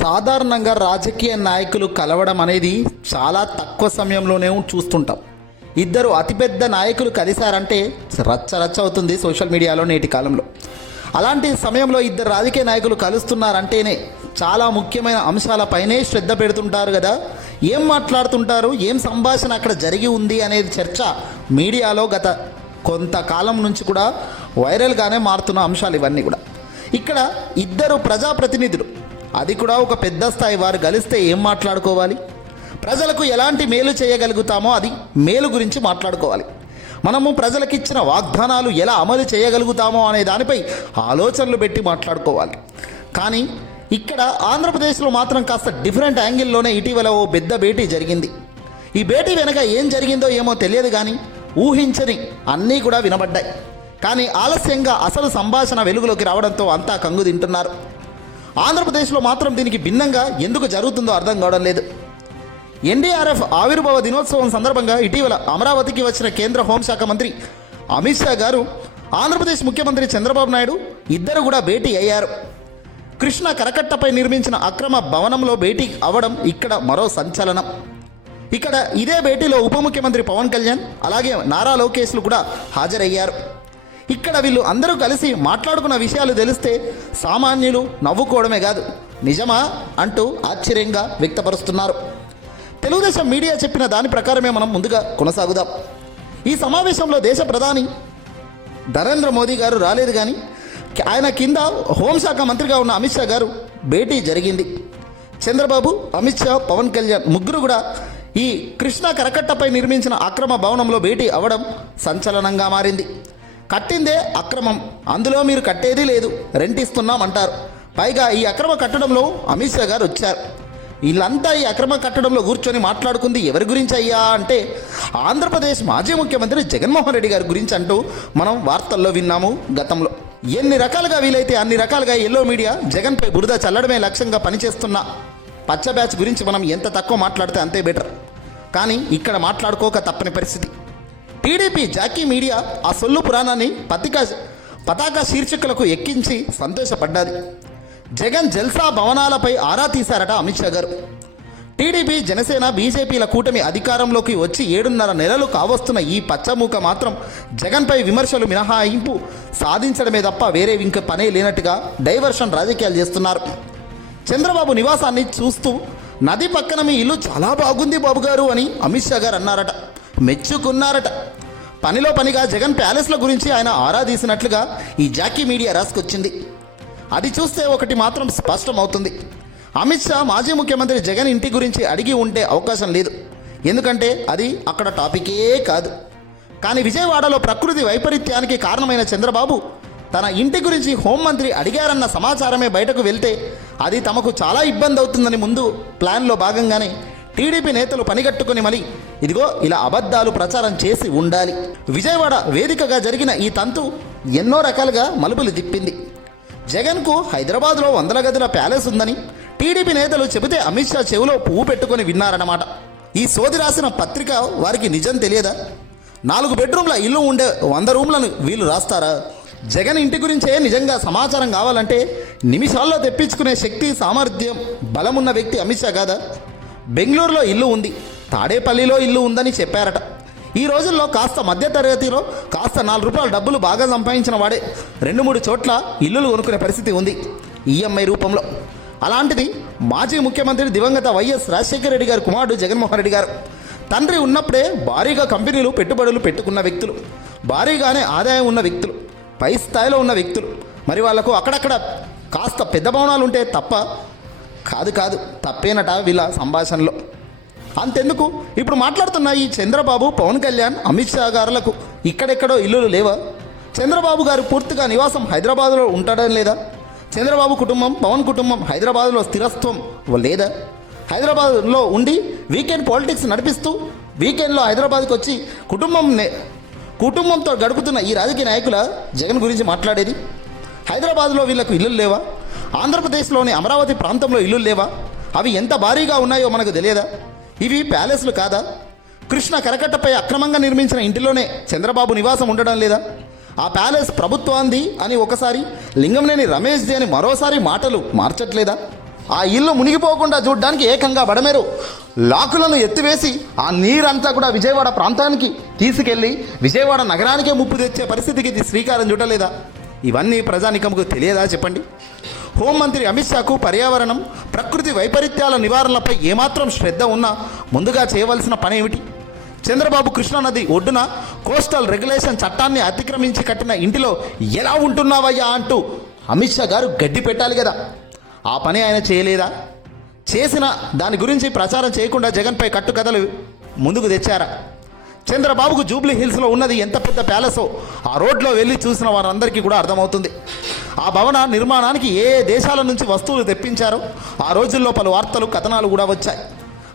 సాధారణంగా రాజకీయ నాయకులు కలవడం అనేది చాలా తక్కువ సమయంలోనే చూస్తుంటాం. ఇద్దరు అతిపెద్ద నాయకులు కలిశారంటే రచ్చ రచ్చ అవుతుంది సోషల్ మీడియాలో నేటి కాలంలో. అలాంటి సమయంలో ఇద్దరు రాజకీయ నాయకులు కలుస్తున్నారంటేనే చాలా ముఖ్యమైన అంశాలపైనే శ్రద్ధ పెడుతుంటారు కదా. ఏం మాట్లాడుతుంటారు, ఏం సంభాషణ అక్కడ జరిగి ఉంది అనేది చర్చ మీడియాలో గత కొంతకాలం నుంచి కూడా వైరల్గానే మారుతున్న అంశాలు ఇవన్నీ కూడా. ఇక్కడ ఇద్దరు ప్రజాప్రతినిధులు, అది కూడా ఒక పెద్ద స్థాయి వారు కలిస్తే ఏం మాట్లాడుకోవాలి, ప్రజలకు ఎలాంటి మేలు చేయగలుగుతామో అది మేలు గురించి మాట్లాడుకోవాలి. మనము ప్రజలకు ఇచ్చిన వాగ్దానాలు ఎలా అమలు చేయగలుగుతామో అనే దానిపై ఆలోచనలు పెట్టి మాట్లాడుకోవాలి. కానీ ఇక్కడ ఆంధ్రప్రదేశ్లో మాత్రం కాస్త డిఫరెంట్ యాంగిల్లోనే ఇటీవల ఓ పెద్ద భేటీ జరిగింది. ఈ భేటీ వెనక ఏం జరిగిందో ఏమో తెలియదు, కానీ ఊహించని అన్నీ కూడా వినబడ్డాయి. కానీ ఆలస్యంగా అసలు సంభాషణ వెలుగులోకి రావడంతో అంతా కంగు తింటున్నారు. ఆంధ్రప్రదేశ్లో మాత్రం దీనికి భిన్నంగా ఎందుకు జరుగుతుందో అర్థం కావడం లేదు. ఎన్డీఆర్ఎఫ్ ఆవిర్భావ దినోత్సవం సందర్భంగా ఇటీవల అమరావతికి వచ్చిన కేంద్ర హోంశాఖ మంత్రి అమిత్ షా గారు, ఆంధ్రప్రదేశ్ ముఖ్యమంత్రి చంద్రబాబు నాయుడు ఇద్దరు కూడా భేటీ అయ్యారు. కృష్ణ కరకట్టపై నిర్మించిన అక్రమ భవనంలో భేటీ అవ్వడం ఇక్కడ మరో సంచలనం. ఇక్కడ ఇదే భేటీలో ఉప ముఖ్యమంత్రి పవన్ కళ్యాణ్ అలాగే నారా లోకేష్లు కూడా హాజరయ్యారు. ఇక్కడ వీళ్ళు అందరూ కలిసి మాట్లాడుకున్న విషయాలు తెలిస్తే సామాన్యులు నవ్వుకోవడమే కాదు, నిజమా అంటూ ఆశ్చర్యంగా వ్యక్తపరుస్తున్నారు. తెలుగుదేశం మీడియా చెప్పిన దాని ప్రకారమే మనం ముందుగా కొనసాగుదాం. ఈ సమావేశంలో దేశ ప్రధాని నరేంద్ర మోదీ గారు రాలేదు, కానీ ఆయన కింద హోంశాఖ మంత్రిగా ఉన్న అమిత్ షా గారు భేటీ జరిగింది. చంద్రబాబు, అమిత్ షా, పవన్ కళ్యాణ్ ముగ్గురు కూడా ఈ కృష్ణా కరకట్టపై నిర్మించిన అక్రమ భవనంలో భేటీ అవ్వడం సంచలనంగా మారింది. కట్టిందే అక్రమం, అందులో మీరు కట్టేది లేదు, రెంట్ ఇస్తున్నాం అంటారు. పైగా ఈ అక్రమ కట్టడంలో అమిత్ షా గారు వచ్చారు. వీళ్ళంతా ఈ అక్రమ కట్టడంలో కూర్చొని మాట్లాడుకుంది ఎవరి గురించి అయ్యా అంటే ఆంధ్రప్రదేశ్ మాజీ ముఖ్యమంత్రి జగన్మోహన్ రెడ్డి గారి గురించి అంటూ మనం వార్తల్లో విన్నాము గతంలో. ఎన్ని రకాలుగా వీలైతే అన్ని రకాలుగా ఎల్లో మీడియా జగన్పై బురద చల్లడమే లక్ష్యంగా పనిచేస్తున్న పచ్చ బ్యాచ్ గురించి మనం ఎంత తక్కువ మాట్లాడితే అంతే బెటర్. కానీ ఇక్కడ మాట్లాడుకోక తప్పని పరిస్థితి. టీడీపీ జాకీ మీడియా ఆ సొల్లు పురాణాన్ని పతాక శీర్షికలకు ఎక్కించి సంతోషపడ్డాది. జగన్ జల్సా భవనాలపై ఆరా తీశారట అమిత్ షా గారు. టీడీపీ, జనసేన, బీజేపీల కూటమి అధికారంలోకి వచ్చి 7.5 నెలలు కావస్తున్న ఈ పచ్చమూక మాత్రం జగన్పై విమర్శలు మినహాయింపు సాధించడమే తప్ప వేరే ఇంక పనే లేనట్టుగా డైవర్షన్ రాజకీయాలు చేస్తున్నారు. చంద్రబాబు నివాసాన్ని చూస్తూ నది పక్కన మీ ఇల్లు చాలా బాగుంది బాబు గారు అని అమిత్ షా గారు అన్నారట, మెచ్చుకున్నారట. పనిలో పనిగా జగన్ ప్యాలెస్ల గురించి ఆయన ఆరా తీసినట్లుగా ఈ జాకీ మీడియా రాసుకొచ్చింది. అది చూస్తే ఒకటి మాత్రం స్పష్టమవుతుంది, అమిత్ షా మాజీ ముఖ్యమంత్రి జగన్ ఇంటి గురించి అడిగి ఉంటే అవకాశం లేదు, ఎందుకంటే అది అక్కడ టాపికే కాదు. కానీ విజయవాడలో ప్రకృతి వైపరీత్యానికి కారణమైన చంద్రబాబు తన ఇంటి గురించి హోంమంత్రి అడిగారన్న సమాచారమే బయటకు వెళ్తే అది తమకు చాలా ఇబ్బంది అవుతుందని ముందు ప్లాన్లో భాగంగానే టీడీపీ నేతలు పనిగట్టుకుని మళ్ళీ ఇదిగో ఇలా అబద్ధాలు ప్రచారం చేసి ఉండాలి. విజయవాడ వేదికగా జరిగిన ఈ తంతు ఎన్నో రకాలుగా మలుపులు తిప్పింది. జగన్కు హైదరాబాద్లో 100 గదుల ప్యాలెస్ ఉందని టీడీపీ నేతలు చెబితే అమిత్ షా చెవిలో పువ్వు పెట్టుకొని విన్నారన్నమాట. ఈ సోది రాసిన పత్రిక వారికి నిజం తెలియదా? 4 బెడ్రూమ్ల ఇల్లు ఉండే 100 రూమ్లను వీళ్ళు రాస్తారా? జగన్ ఇంటి గురించే నిజంగా సమాచారం కావాలంటే నిమిషాల్లో తెప్పించుకునే శక్తి, సామర్థ్యం, బలమున్న వ్యక్తి అమిత్ షా కాదా? బెంగళూరులో ఇల్లు ఉంది, తాడేపల్లిలో ఇల్లు ఉందని చెప్పారట. ఈ రోజుల్లో కాస్త మధ్యతరగతిలో కాస్త 4 రూపాయల డబ్బులు బాగా సంపాదించిన వాడే 2-3 చోట్ల ఇల్లులు కొనుక్కునే పరిస్థితి ఉంది ఈఎంఐ రూపంలో. అలాంటిది మాజీ ముఖ్యమంత్రి దివంగత వైఎస్ రాజశేఖర రెడ్డి గారు కుమారుడు జగన్మోహన్ రెడ్డి గారు తండ్రి ఉన్నప్పుడే భారీగా కంపెనీలు పెట్టుబడులు పెట్టుకున్న వ్యక్తులు, భారీగానే ఆదాయం ఉన్న వ్యక్తులు, పై స్థాయిలో ఉన్న వ్యక్తులు. మరి వాళ్లకు అక్కడక్కడ కాస్త పెద్ద భవనాలు ఉంటే తప్ప కాదు తప్పేనట వీళ్ళ సంభాషణలో. అంతెందుకు, ఇప్పుడు మాట్లాడుతున్న ఈ చంద్రబాబు, పవన్ కళ్యాణ్, అమిత్ షా గారులకు ఇక్కడెక్కడో ఇల్లులు లేవా? చంద్రబాబు గారు పూర్తిగా నివాసం హైదరాబాద్లో ఉండడం లేదా? చంద్రబాబు కుటుంబం, పవన్ కుటుంబం హైదరాబాద్లో స్థిరత్వం లేదా? హైదరాబాద్లో ఉండి వీకెండ్ పాలిటిక్స్ నడిపిస్తూ వీకెండ్లో హైదరాబాద్కి వచ్చి కుటుంబంతో గడుపుతున్న ఈ రాజకీయ నాయకుల జగన్ గురించి మాట్లాడేది? హైదరాబాద్లో వీళ్ళకు ఇల్లులు లేవా? ఆంధ్రప్రదేశ్లోని అమరావతి ప్రాంతంలో ఇల్లులు లేవా? అవి ఎంత భారీగా ఉన్నాయో మనకు తెలియదా? ఇవి ప్యాలెస్లు కాదా? కృష్ణ కరకట్టపై అక్రమంగా నిర్మించిన ఇంటిలోనే చంద్రబాబు నివాసం ఉండడం లేదా? ఆ ప్యాలెస్ ప్రభుత్వాంది అని ఒకసారి, లింగంనేని రమేష్ది అని మరోసారి మాటలు మార్చట్లేదా? ఆ ఇల్లు మునిగిపోకుండా చూడడానికి ఏకంగా బడమేరు లాకులను ఎత్తివేసి ఆ నీరంతా కూడా విజయవాడ ప్రాంతానికి తీసుకెళ్లి విజయవాడ నగరానికే ముప్పు తెచ్చే పరిస్థితికి ఇది శ్రీకారం చుట్టలేదా? ఇవన్నీ ప్రజానికంకు తెలియదా చెప్పండి? హోంమంత్రి అమిత్ షాకు పర్యావరణం, ప్రకృతి వైపరీత్యాల నివారణలపై ఏమాత్రం శ్రద్ధ ఉన్నా ముందుగా చేయవలసిన పని ఏమిటి? చంద్రబాబు కృష్ణానది ఒడ్డున కోస్టల్ రెగ్యులేషన్ చట్టాన్ని అతిక్రమించి కట్టిన ఇంటిలో ఎలా ఉంటున్నావయ్యా అంటూ అమిత్ షా గారు గడ్డి పెట్టాలి కదా. ఆ పని ఆయన చేయలేదా? చేసిన దాని గురించి ప్రచారం చేయకుండా జగన్పై కట్టుకథలు ముందుకు తెచ్చారా? చంద్రబాబుకు జూబ్లీ హిల్స్లో ఉన్నది ఎంత పెద్ద ప్యాలెసో ఆ రోడ్లో వెళ్ళి చూసిన వారందరికీ కూడా అర్థమవుతుంది. ఆ భవన నిర్మాణానికి ఏ దేశాల నుంచి వస్తువులు తెప్పించారో ఆ రోజుల్లో పలు వార్తలు కథనాలు కూడా వచ్చాయి.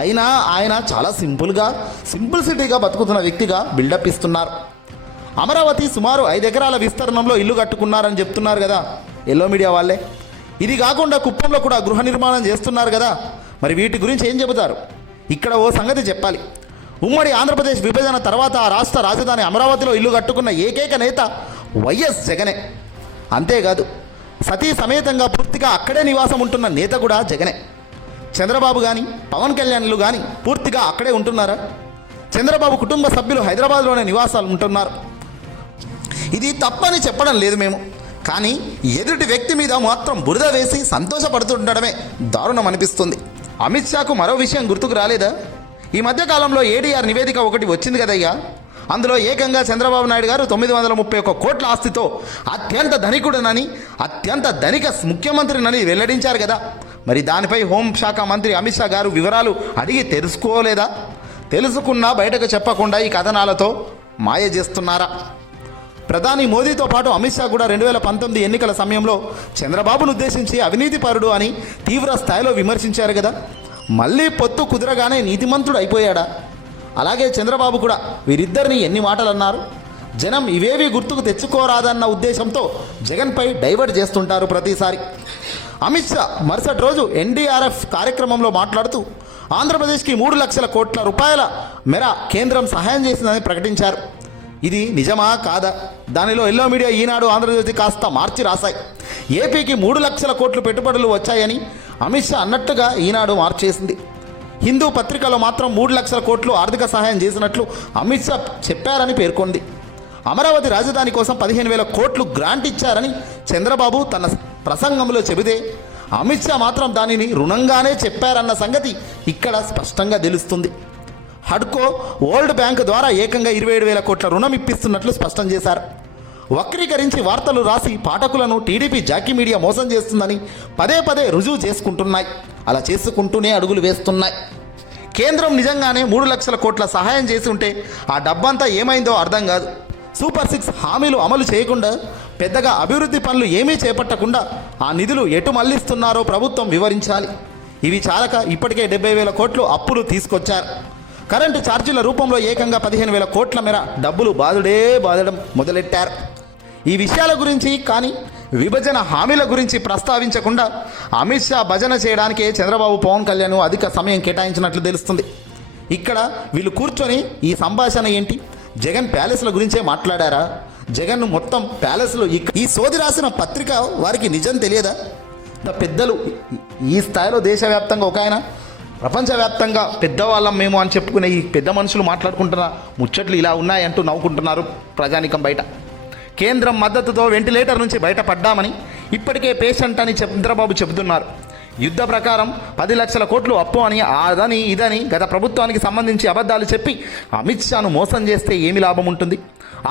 అయినా ఆయన చాలా సింపుల్ సిటీగా బతుకుతున్న వ్యక్తిగా బిల్డప్ ఇస్తున్నారు. అమరావతి సుమారు 5 ఎకరాల విస్తరణంలో ఇల్లు కట్టుకున్నారని చెప్తున్నారు కదా ఎల్లో మీడియా వాళ్ళే. ఇది కాకుండా కుప్పంలో కూడా గృహ నిర్మాణం చేస్తున్నారు కదా. మరి వీటి గురించి ఏం చెబుతారు? ఇక్కడ ఓ సంగతి చెప్పాలి. ఉమ్మడి ఆంధ్రప్రదేశ్ విభజన తర్వాత ఆ రాష్ట్ర రాజధాని అమరావతిలో ఇల్లు కట్టుకున్న ఏకైక నేత వైఎస్ జగనే. అంతేకాదు సతీ సమేతంగా పూర్తిగా అక్కడే నివాసం ఉంటున్న నేత కూడా జగనే. చంద్రబాబు కానీ పవన్ కళ్యాణ్లు కానీ పూర్తిగా అక్కడే ఉంటున్నారా? చంద్రబాబు కుటుంబ సభ్యులు హైదరాబాద్లోనే నివాసాలు ఉంటున్నారు. ఇది తప్పని చెప్పడం లేదు మేము, కానీ ఎదుటి వ్యక్తి మీద మాత్రం బురద వేసి సంతోషపడుతుండడమే దారుణం అనిపిస్తుంది. అమిత్ షాకు మరో విషయం గుర్తుకు రాలేదా? ఈ మధ్యకాలంలో ఏడీఆర్ నివేదిక ఒకటి వచ్చింది కదయ్యా. అందులో ఏకంగా చంద్రబాబు నాయుడు గారు 931 కోట్ల ఆస్తితో అత్యంత ధనికుడనని, అత్యంత ధనిక ముఖ్యమంత్రినని వెల్లడించారు కదా. మరి దానిపై హోంశాఖ మంత్రి అమిత్ షా గారు వివరాలు అడిగి తెలుసుకోలేదా? తెలుసుకున్నా బయటకు చెప్పకుండా ఈ కథనాలతో మాయ చేస్తున్నారా? ప్రధాని మోదీతో పాటు అమిత్ షా కూడా 2019 ఎన్నికల సమయంలో చంద్రబాబును ఉద్దేశించి అవినీతిపరుడు అని తీవ్ర స్థాయిలో విమర్శించారు కదా. మళ్ళీ పొత్తు కుదరగానే నీతిమంతుడు అయిపోయాడా? అలాగే చంద్రబాబు కూడా వీరిద్దరిని ఎన్ని మాటలు అన్నారు. జనం ఇవేవి గుర్తుకు తెచ్చుకోరాదన్న ఉద్దేశంతో జగన్పై డైవర్ట్ చేస్తుంటారు ప్రతిసారి. అమిత్ షా మరుసటి రోజు ఎన్డీఆర్ఎఫ్ కార్యక్రమంలో మాట్లాడుతూ ఆంధ్రప్రదేశ్కి 3 లక్షల కోట్ల రూపాయల మేర కేంద్రం సహాయం చేసిందని ప్రకటించారు. ఇది నిజమా కాదా? దానిలో ఎల్లో మీడియా, ఈనాడు, ఆంధ్రజ్యోతి కాస్త మార్చి రాశాయి. ఏపీకి 3 లక్షల కోట్లు పెట్టుబడులు వచ్చాయని అమిత్ షా అన్నట్టుగా ఈనాడు మార్చేసింది. హిందూ పత్రికలో మాత్రం 3 లక్షల కోట్లు ఆర్థిక సహాయం చేసినట్లు అమిత్ షా చెప్పారని పేర్కొంది. అమరావతి రాజధాని కోసం 15,000 కోట్లు గ్రాంట్ ఇచ్చారని చంద్రబాబు తన ప్రసంగంలో చెబితే అమిత్ షా మాత్రం దానిని రుణంగానే చెప్పారన్న సంగతి ఇక్కడ స్పష్టంగా తెలుస్తుంది. హడ్కో వరల్డ్ బ్యాంక్ ద్వారా ఏకంగా 27,000 కోట్ల రుణం ఇప్పిస్తున్నట్లు స్పష్టం చేశారు. వక్రీకరించి వార్తలు రాసి పాఠకులను టీడీపీ జాకీ మీడియా మోసం చేస్తుందని పదే రుజువు చేసుకుంటున్నాయి. అలా చేసుకుంటూనే అడుగులు వేస్తున్నాయి. కేంద్రం నిజంగానే 3 లక్షల కోట్ల సహాయం చేసి ఉంటే ఆ డబ్బంతా ఏమైందో అర్థం కాదు. సూపర్ 6 హామీలు అమలు చేయకుండా, పెద్దగా అభివృద్ధి పనులు ఏమీ చేపట్టకుండా ఆ నిధులు ఎటు మళ్లిస్తున్నారో ప్రభుత్వం వివరించాలి. ఇవి చాలక ఇప్పటికే 70,000 కోట్లు అప్పులు తీసుకొచ్చారు. కరెంటు ఛార్జీల రూపంలో ఏకంగా 15,000 కోట్ల మేర డబ్బులు బాదడం మొదలెట్టారు. ఈ విషయాల గురించి కానీ విభజన హామీల గురించి ప్రస్తావించకుండా అమిత్ షా భజన చేయడానికే చంద్రబాబు, పవన్ కళ్యాణ్ అధిక సమయం కేటాయించినట్లు తెలుస్తుంది. ఇక్కడ వీళ్ళు కూర్చొని ఈ సంభాషణ ఏంటి? జగన్ ప్యాలెస్ల గురించే మాట్లాడారా? జగన్ మొత్తం ప్యాలెస్లు ఈ సోది రాసిన పత్రిక వారికి నిజం తెలియదా? పెద్దలు ఈ స్థాయిలో దేశవ్యాప్తంగా ఒక ఆయన, ప్రపంచవ్యాప్తంగా పెద్దవాళ్ళం మేము అని చెప్పుకునే ఈ పెద్ద మనుషులు మాట్లాడుకుంటున్న ముచ్చట్లు ఇలా ఉన్నాయంటూ నవ్వుకుంటున్నారు ప్రజానికం బయట. కేంద్రం మద్దతుతో వెంటిలేటర్ నుంచి బయటపడ్డామని ఇప్పటికే పేషెంట్ అని చంద్రబాబు చెబుతున్నారు. యుద్ధ ప్రకారం 10 లక్షల కోట్లు అప్పు అని, అదని ఇదని గత ప్రభుత్వానికి సంబంధించి అబద్ధాలు చెప్పి అమిత్ షాను మోసం చేస్తే ఏమి లాభం ఉంటుంది?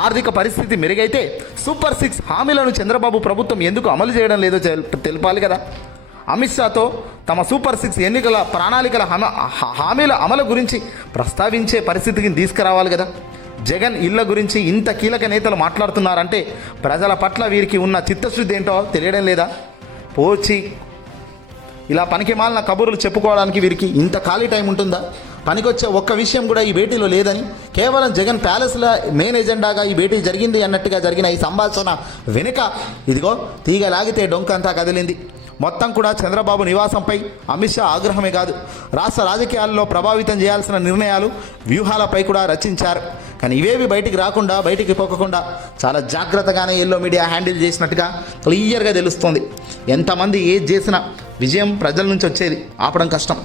ఆర్థిక పరిస్థితి మెరుగైతే సూపర్ 6 హామీలను చంద్రబాబు ప్రభుత్వం ఎందుకు అమలు చేయడం లేదో తెలపాలి కదా. అమిత్ షాతో తమ సూపర్ 6 ఎన్నికల ప్రణాళికల హామీల అమలు గురించి ప్రస్తావించే పరిస్థితికి తీసుకురావాలి కదా. జగన్ ఇళ్ల గురించి ఇంత కీలక నేతలు మాట్లాడుతున్నారంటే ప్రజల పట్ల వీరికి ఉన్న చిత్తశుద్ధి ఏంటో తెలియడం లేదా? పోచి ఇలా పనికిమాలిన కబుర్లు చెప్పుకోవడానికి వీరికి ఇంత ఖాళీ టైం ఉంటుందా? పనికొచ్చే ఒక్క విషయం కూడా ఈ భేటీలో లేదని, కేవలం జగన్ ప్యాలెస్ల మెయిన్ ఎజెండాగా ఈ భేటీ జరిగింది అన్నట్టుగా జరిగిన ఈ సంభాషణ వెనుక ఇదిగో తీగ లాగితే డొంకంతా కదిలింది. మొత్తం కూడా చంద్రబాబు నివాసంపై అమిత్ షా ఆగ్రహమే కాదు, రాష్ట్ర రాజకీయాల్లో ప్రభావితం చేయాల్సిన నిర్ణయాలు, వ్యూహాలపై కూడా రచించారు. కానీ ఇవేవి బయటికి పోకుండా చాలా జాగ్రత్తగానే ఎల్లో మీడియా హ్యాండిల్ చేసినట్టుగా క్లియర్గా తెలుస్తుంది. ఎంతమంది ఏది చేసినా విజయం ప్రజల నుంచి వచ్చేది, ఆపడం కష్టం.